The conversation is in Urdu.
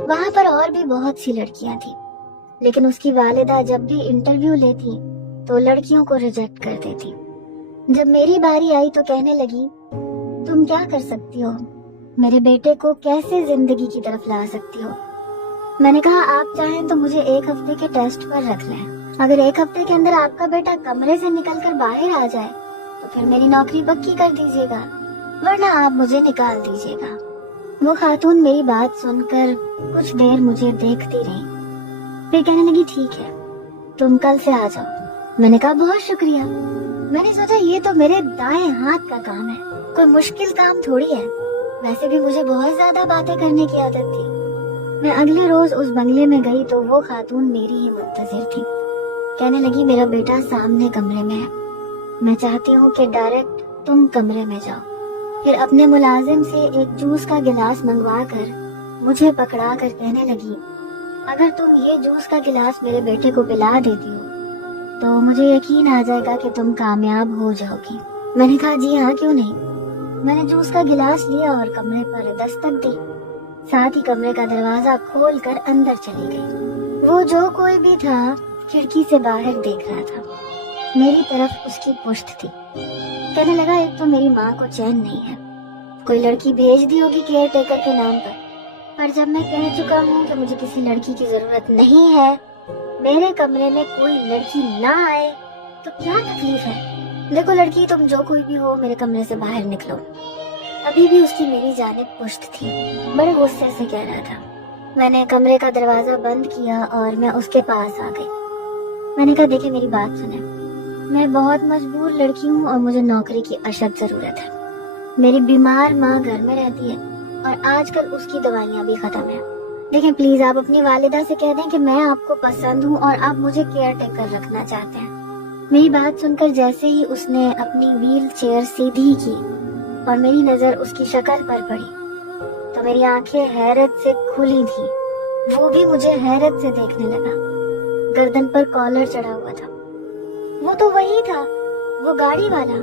وہاں پر اور بھی بہت سی لڑکیاں تھیں، لیکن اس کی والدہ جب بھی انٹرویو لیتی تو لڑکیوں کو ریجیکٹ کر دیتی۔ جب میری باری آئی تو کہنے لگی، تم کیا کر سکتی ہو؟ میرے بیٹے کو کیسے زندگی کی طرف لا سکتی ہو؟ میں نے کہا، آپ چاہیں تو مجھے 1 ہفتے کے ٹیسٹ پر رکھ لیں۔ اگر 1 ہفتے کے اندر آپ کا بیٹا کمرے سے نکل کر باہر آ جائے تو پھر میری نوکری پکی کر دیجیے گا، ورنہ آپ مجھے نکال دیجیے گا۔ وہ خاتون میری بات سن کر کچھ دیر مجھے دیکھتی رہی، پھر کہنے لگی، ٹھیک ہے، تم کل سے آ جاؤ۔ میں نے کہا، بہت شکریہ۔ میں نے سوچا یہ تو میرے دائیں ہاتھ کا کام ہے، کوئی مشکل کام تھوڑی ہے۔ ویسے بھی مجھے بہت زیادہ باتیں کرنے کی عادت تھی۔ میں اگلے روز اس بنگلے میں گئی تو وہ خاتون میری ہی منتظر تھی۔ کہنے لگی، میرا بیٹا سامنے کمرے میں ہے، میں چاہتی ہوں کہ ڈائریکٹ تم کمرے میں جاؤ۔ پھر اپنے ملازم سے ایک جوس کا گلاس منگوا کر مجھے پکڑا کر کہنے لگی، اگر تم یہ جوس کا گلاس میرے بیٹے کو پلا دیتی ہو تو مجھے یقین آ جائے گا کہ تم کامیاب ہو جاؤ گی۔ میں نے کہا، جی ہاں، کیوں نہیں۔ میں نے جوس کا گلاس لیا اور کمرے پر دستک دی، ساتھ ہی کمرے کا دروازہ کھول کر اندر چلی گئی۔ وہ جو کوئی بھی تھا کھڑکی سے باہر دیکھ رہا تھا، میری طرف اس کی پشت تھی۔ کہنے لگا، ایک تو میری ماں کو چین نہیں ہے، کوئی لڑکی بھیج دی ہوگی کیئر ٹیکر کے نام پر جب میں کہہ چکا ہوں کہ مجھے کسی لڑکی کی ضرورت نہیں ہے، میرے کمرے میں کوئی لڑکی نہ آئے تو کیا تکلیف ہے؟ دیکھو لڑکی، تم جو کوئی بھی ہو، میرے کمرے سے باہر نکلو۔ ابھی بھی اس کی میری جانب پشت تھی، بڑے غصے سے کہہ رہا تھا۔ میں نے کمرے کا دروازہ بند کیا اور میں اس کے پاس آ گئی۔ میں نے کہا، دیکھیں میری بات سنیں، میں بہت مجبور لڑکی ہوں اور مجھے نوکری کی اشد ضرورت ہے۔ میری بیمار ماں گھر میں رہتی ہے اور آج کل اس کی دوائیاں بھی ختم ہیں۔ دیکھیں پلیز، آپ اپنی والدہ سے کہہ دیں کہ میں آپ کو پسند ہوں اور آپ مجھے کیئر ٹیکر رکھنا چاہتے ہیں۔ میری بات سن کر جیسے ہی اس نے اپنی ویل چیئر سیدھی کی اور میری نظر اس کی شکل پر پڑی تو میری آنکھیں حیرت سے کھلی تھی۔ وہ بھی مجھے حیرت سے دیکھنے لگا۔ گردن پر کالر چڑھا ہوا تھا، وہ تو وہی تھا، وہ گاڑی والا۔